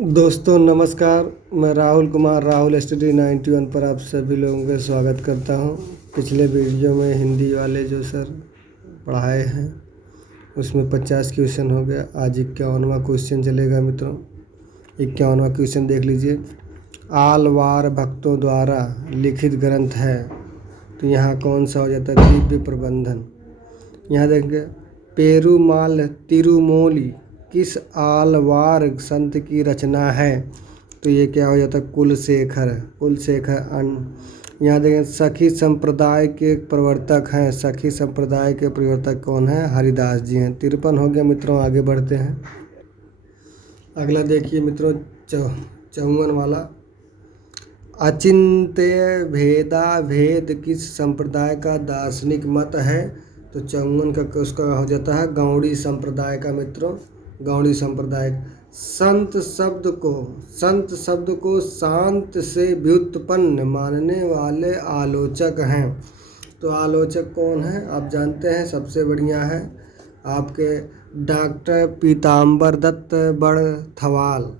दोस्तों नमस्कार। मैं राहुल कुमार राहुल स्टडी 91 पर आप सभी लोगों का स्वागत करता हूं। पिछले वीडियो में हिंदी वाले जो सर पढ़ाए हैं उसमें 50 क्वेश्चन हो गया। आज 51वां क्वेश्चन चलेगा मित्रों। 51वां क्वेश्चन देख लीजिए। आलवार भक्तों द्वारा लिखित ग्रंथ है, तो यहाँ कौन सा हो जाता है? दिव्य प्रबंधन। यहाँ देखेंगे पेरुमाल तिरुमोली किस आलवार संत की रचना है? तो ये क्या हो जाता है? कुलशेखर। यहाँ देखें सखी संप्रदाय के प्रवर्तक हैं। सखी संप्रदाय के प्रवर्तक कौन है? हरिदास जी हैं। 53 हो गया मित्रों। आगे बढ़ते हैं। अगला देखिए मित्रों 54 वाला। अचिंत्य भेदा भेद किस संप्रदाय का दार्शनिक मत है? तो 54 का उसका हो जाता है गौड़ी संप्रदाय का मित्रों। गौड़ी संप्रदाय संत शब्द को शांत से व्युत्पन्न मानने वाले आलोचक हैं। तो आलोचक कौन है आप जानते हैं? सबसे बढ़िया है आपके डॉक्टर पीताम्बर दत्त बड़थवाल।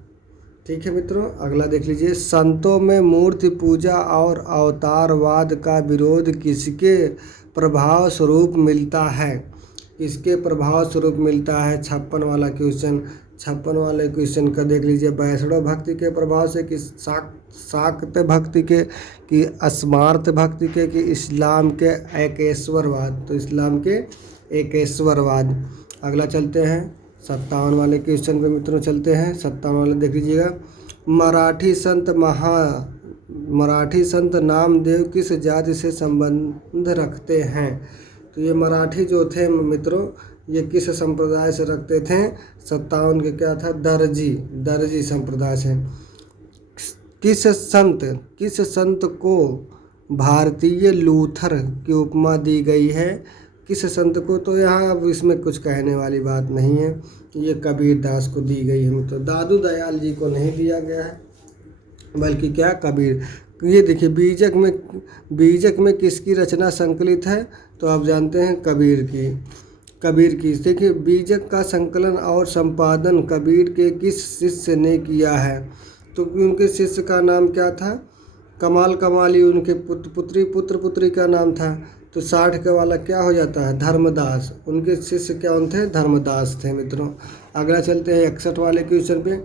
ठीक है मित्रों। अगला देख लीजिए। संतों में मूर्ति पूजा और अवतारवाद का विरोध किसके प्रभाव स्वरूप मिलता है? किसके प्रभाव स्वरूप मिलता है? 56 वाला क्वेश्चन। 56 वाले क्वेश्चन का देख लीजिए। वैष्णव भक्ति के प्रभाव से, कि शाक्त भक्ति के, कि अस्मार्त भक्ति के, कि इस्लाम के एकेश्वरवाद? तो इस्लाम के एकेश्वरवाद। अगला चलते हैं 57 वाले क्वेश्चन पे मित्रों चलते हैं। 57 वाले देख लीजिएगा। मराठी संत नामदेव किस जाति से संबंध रखते हैं? तो ये मराठी जो थे मित्रों ये किस संप्रदाय से रखते थे? 57 के क्या था? दर्जी संप्रदाय से। किस संत को भारतीय लूथर की उपमा दी गई है? किस संत को? तो यहाँ अब इसमें कुछ कहने वाली बात नहीं है, ये कबीर दास को दी गई है। तो दादू दयाल जी को नहीं दिया गया है, बल्कि क्या कबीर। ये देखिए बीजक में किसकी रचना संकलित है? तो आप जानते हैं कबीर की। देखिए बीजक का संकलन और संपादन कबीर के किस शिष्य ने किया है? तो उनके शिष्य का नाम क्या था? कमाली। उनके पुत्री का नाम था। तो 60 का वाला क्या हो जाता है? धर्मदास। उनके शिष्य कौन थे? धर्मदास थे मित्रों। अगला चलते हैं 61 वाले क्वेश्चन पे।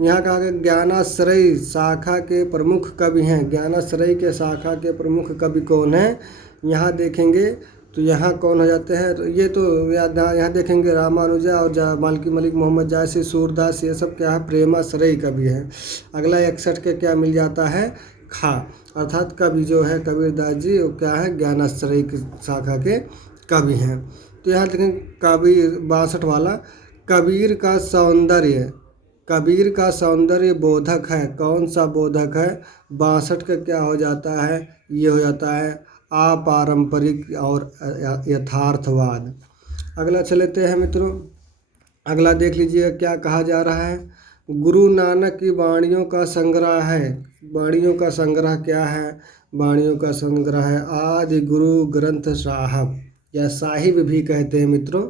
यहाँ कहा गया ज्ञानाश्रय शाखा के प्रमुख कवि हैं। ज्ञानाश्रय के शाखा के प्रमुख कवि कौन है? यहाँ देखेंगे तो यहाँ कौन हो जाते हैं? ये तो यहाँ देखेंगे रामानुजा और मालकी मलिक मोहम्मद जायसी सूरदास, ये सब क्या है? प्रेमाश्रय कवि है। अगला 61 के क्या मिल जाता है? खा, अर्थात कवि जो है कबीरदास जी वो क्या है? ज्ञानाश्रय की शाखा के कवि हैं। तो यहाँ देखें कबीर 62 वाला। कबीर का सौंदर्य बोधक है। कौन सा बोधक है? 62 का क्या हो जाता है? ये हो जाता है अपारंपरिक और यथार्थवाद। अगला चलते हैं मित्रों। अगला देख लीजिए क्या कहा जा रहा है। गुरु नानक की वाणियों का संग्रह है। वाणियों का संग्रह क्या है? वाणियों का संग्रह है आदि गुरु ग्रंथ साहब, या साहिब भी कहते हैं मित्रों।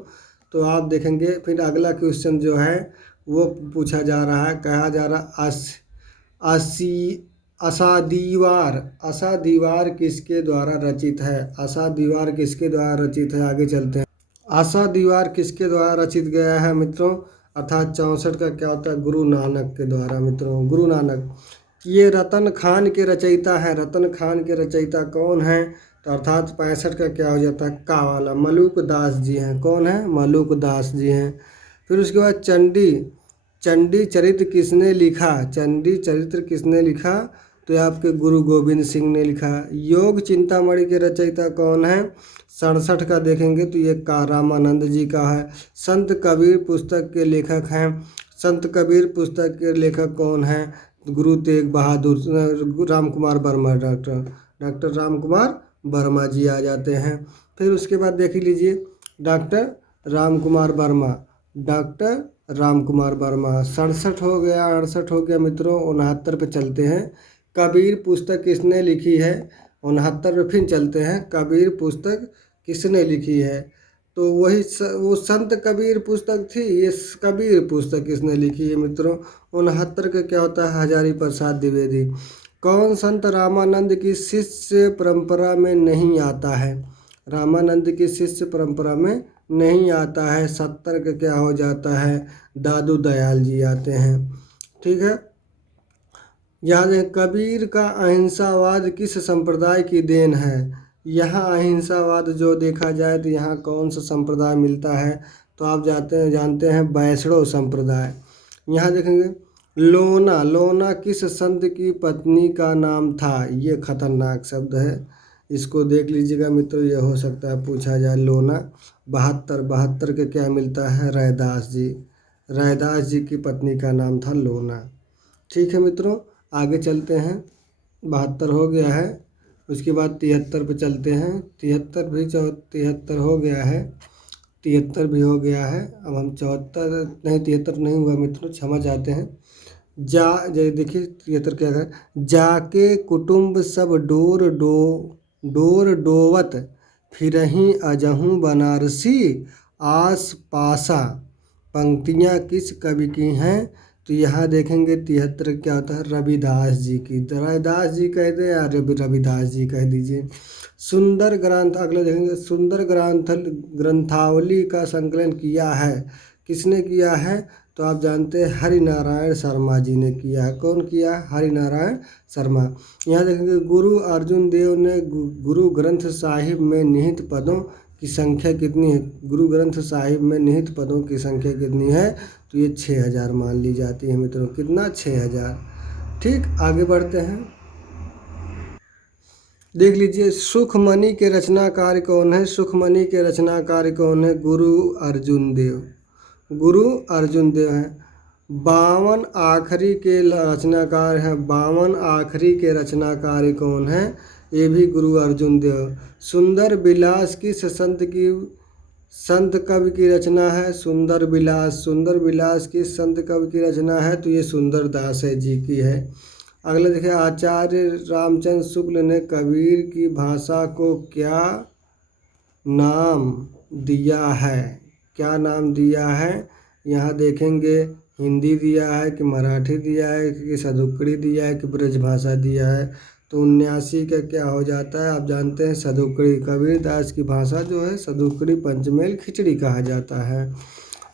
तो आप देखेंगे फिर अगला क्वेश्चन जो है वो पूछा जा रहा है, कहा जा रहा असादीवार किसके द्वारा रचित है? असादीवार किसके द्वारा रचित है? आगे चलते हैं। असादीवार किसके द्वारा रचित गया है मित्रों? अर्थात 64 का क्या होता है? गुरु नानक के द्वारा मित्रों। गुरु नानक ये रतन खान के रचयिता है। रतन खान के रचयिता कौन है? तो अर्थात 65 का क्या हो जाता है? का वाला मलुक दास जी हैं। कौन है? मलुक दास जी हैं। फिर उसके बाद चंडी चरित्र किसने लिखा? चंडी चरित्र किसने लिखा? तो आपके गुरु गोविंद सिंह ने लिखा। योग चिंतामणि के रचयिता कौन है? 67 का देखेंगे तो ये रामानंद जी का है। संत कबीर पुस्तक के लेखक हैं। संत कबीर पुस्तक के लेखक कौन हैं? गुरु तेग बहादुर राम कुमार वर्मा। डॉक्टर राम कुमार वर्मा जी आ जाते हैं। फिर उसके बाद देख लीजिए डॉक्टर राम कुमार वर्मा। 67 हो गया, 68 हो गया मित्रों। 69 पे चलते हैं। कबीर पुस्तक किसने लिखी है? 69 पे फिर चलते हैं। कबीर पुस्तक किसने लिखी है? तो वही वो संत कबीर पुस्तक थी। ये कबीर पुस्तक किसने लिखी है मित्रों? 69 का क्या होता है? हजारी प्रसाद द्विवेदी। कौन संत रामानंद की शिष्य परंपरा में नहीं आता है? रामानंद की शिष्य परंपरा में नहीं आता है। 70 का क्या हो जाता है? दादू दयाल जी आते हैं। ठीक है, याद है कबीर का अहिंसावाद किस संप्रदाय की देन है? यहाँ अहिंसावाद जो देखा जाए तो यहाँ कौन सा संप्रदाय मिलता है? तो आप जानते हैं वैष्णव संप्रदाय। यहाँ देखेंगे लोना, लोना किस संत की पत्नी का नाम था? ये खतरनाक शब्द है, इसको देख लीजिएगा मित्रों, ये हो सकता है पूछा जाए। लोना 72 के क्या मिलता है? रैदास जी। रैदास जी की पत्नी का नाम था लोना। ठीक है मित्रों, आगे चलते हैं। 72 हो गया है, उसके बाद 73 पे चलते हैं। 73 हो गया है, 73 भी हो गया है। अब हम 73 नहीं हुआ मित्रों, क्षमा चाहते हैं। देखिए 73 क्या है? जाके कुटुम्ब सब डोर डोवत फिरहीं अजहूँ बनारसी आस पासा। पंक्तियाँ किस कवि की हैं? तो यहाँ देखेंगे 73 क्या होता है? रविदास जी की। रविदास जी कह दें या रविदास जी कह दीजिए। सुंदर ग्रंथ, अगले देखेंगे सुंदर ग्रंथावली का संकलन किया है, किसने किया है? तो आप जानते हैं हरिनारायण शर्मा जी ने किया है। कौन किया? हरिनारायण शर्मा। यहाँ देखेंगे गुरु अर्जुन देव ने गुरु ग्रंथ साहिब में निहित पदों की संख्या कितनी है? गुरु ग्रंथ साहिब में निहित पदों की संख्या कितनी है? तो ये 6000 मान ली जाती है मित्रों। कितना? 6000। ठीक, आगे बढ़ते हैं। देख लीजिए सुखमणि के रचनाकार कौन है? सुखमणि के रचनाकार कौन है? गुरु अर्जुन देव। गुरु अर्जुन देव हैं। 52 आखरी के रचनाकार हैं। 52 आखरी के रचनाकार कौन है? ये भी गुरु अर्जुन देव। सुंदर विलास किस संत कवि की रचना है? सुंदर विलास किस संत कवि की रचना है? तो ये सुंदरदास जी की है। अगला देखिए आचार्य रामचंद्र शुक्ल ने कबीर की भाषा को क्या नाम दिया है? क्या नाम दिया है? यहाँ देखेंगे हिंदी दिया है कि मराठी दिया है कि सदुक्कड़ी दिया है कि ब्रजभाषा दिया है? तो 79 का क्या हो जाता है? आप जानते हैं सदुक्कड़ी। कबीरदास की भाषा जो है सदुक्कड़ी पंचमेल खिचड़ी कहा जाता है।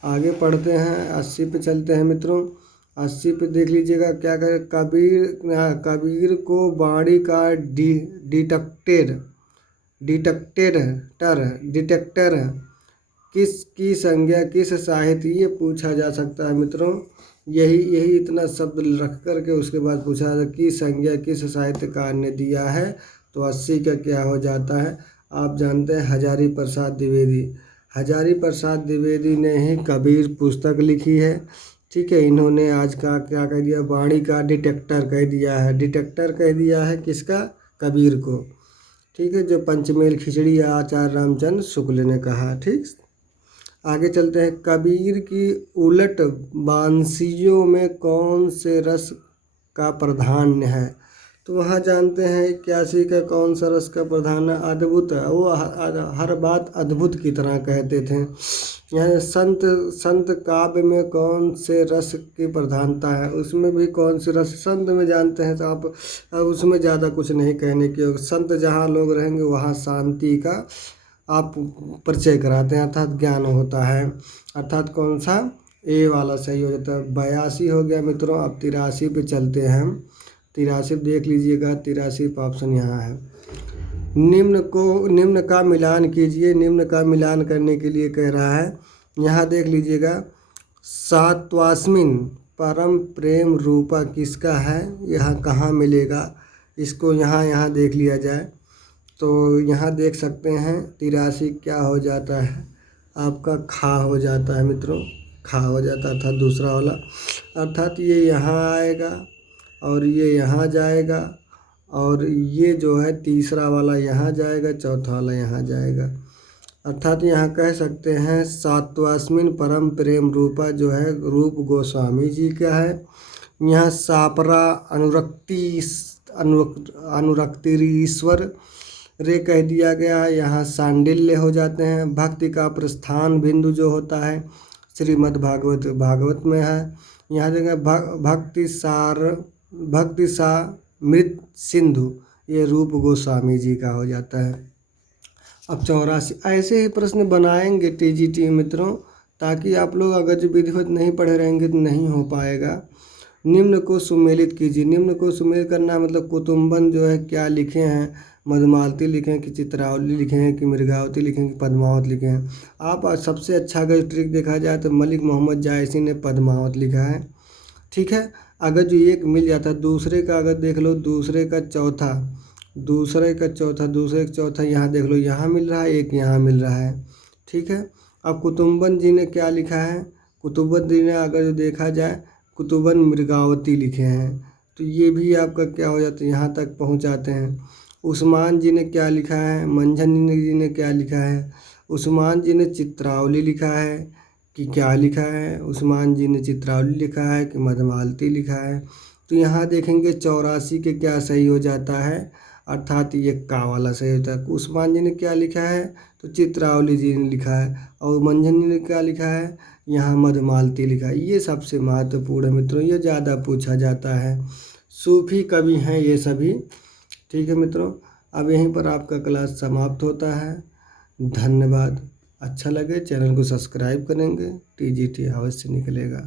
आगे पढ़ते हैं, 80 पे चलते हैं मित्रों। 80 पे देख लीजिएगा क्या करें? कबीर को वाणी का डिटेक्टर किसकी संज्ञा किस साहित्य? ये पूछा जा सकता है मित्रों। यही इतना शब्द रख करके उसके बाद पूछा था कि संज्ञा किस साहित्यकार ने दिया है? तो 80 का क्या हो जाता है? आप जानते हैं हजारी प्रसाद द्विवेदी। हजारी प्रसाद द्विवेदी ने ही कबीर पुस्तक लिखी है। ठीक है, इन्होंने आज का क्या कह दिया? वाणी का डिटेक्टर कह दिया है। डिटेक्टर कह दिया है किसका? कबीर को। ठीक है, जो पंचमेल खिचड़ी आचार्य रामचंद्र शुक्ल ने कहा। ठीक, आगे चलते हैं। कबीर की उलट बांसियों में कौन से रस का प्राधान्य है? तो वहाँ जानते हैं 81 का कौन सा रस का प्राधान्य? अद्भुत। वो हर बात अद्भुत की तरह कहते थे। यहाँ संत काव्य में कौन से रस की प्रधानता है? उसमें भी कौन से रस संत में जानते हैं? तो आप उसमें ज़्यादा कुछ नहीं कहने की। संत जहाँ लोग रहेंगे वहाँ शांति का आप परिचय कराते हैं, अर्थात ज्ञान होता है। अर्थात कौन सा? ए वाला सही हो जाता है। 82 हो गया मित्रों। अब 83 पे चलते हैं हम। 83 देख लीजिएगा, 83 ऑप्शन यहाँ है। निम्न का मिलान कीजिए। निम्न का मिलान करने के लिए कह रहा है। यहाँ देख लीजिएगा सात्वास्मिन परम प्रेम रूपा किसका है? यहाँ कहाँ मिलेगा? इसको यहाँ देख लिया जाए तो यहाँ देख सकते हैं 83 क्या हो जाता है? आपका खा हो जाता है मित्रों। खा हो जाता है अर्थात दूसरा वाला, अर्थात ये यहाँ आएगा और ये यहाँ जाएगा और ये जो है तीसरा वाला यहाँ जाएगा, चौथा वाला यहाँ जाएगा। अर्थात यहाँ कह सकते हैं सात्वास्मिन परम प्रेम रूपा जो है रूप गोस्वामी जी का है। यहाँ सापरा अनुरक्तिरीश्वर रे कह दिया गया है, यहाँ सांडिल्य हो जाते हैं। भक्ति का प्रस्थान बिंदु जो होता है श्रीमद् भागवत भागवत में है। यहाँ देखें भक्ति सा मृत सिंधु, ये रूप गोस्वामी जी का हो जाता है। अब 84 ऐसे ही प्रश्न बनाएंगे टीजीटी मित्रों, ताकि आप लोग अगर जो विधिवत नहीं पढ़े रहेंगे तो नहीं हो पाएगा। निम्न को सुमेलित कीजिए। निम्न को सुमेलित करना मतलब कुटुम्बन जो है क्या लिखे हैं, मधुमालती लिखे हैं कि चित्रावली लिखे हैं कि मृगावती लिखे हैं कि पद्मावत लिखे हैं। आप सबसे अच्छा अगर ट्रिक देखा जाए तो मलिक मोहम्मद जायसी ने पद्मावत लिखा है, ठीक है। अगर जो एक मिल जाता है, दूसरे का अगर देख लो, दूसरे का चौथा यहाँ देख लो, यहाँ मिल रहा है, एक यहाँ मिल रहा है, ठीक है। अब कुतुम्बन जी ने क्या लिखा है, कुतुम्बन जी ने अगर जो देखा जाए कुतुबन मृगावती लिखे हैं, तो ये भी आपका क्या हो जाता है, यहाँ तक पहुँच जाते हैं। उस्मान जी ने क्या लिखा है, मंझन जी ने क्या लिखा है, उस्मान जी ने चित्रावली लिखा है कि क्या लिखा है, उस्मान जी ने चित्रावली लिखा है कि मधुमालती लिखा है। तो यहाँ देखेंगे 84 के क्या सही हो जाता है, अर्थात ये का वाला सही होता है। उस्मान जी ने क्या लिखा है, तो चित्रावली जी ने लिखा है, और मंझन जी ने क्या लिखा है, यहाँ मधुमालती लिखा है। ये सबसे महत्वपूर्ण है मित्रों, ये ज़्यादा पूछा जाता है। सूफी कवि हैं ये सभी, ठीक है मित्रों। अब यहीं पर आपका क्लास समाप्त होता है। धन्यवाद। अच्छा लगे चैनल को सब्सक्राइब करेंगे, टीजीटी अवश्य निकलेगा।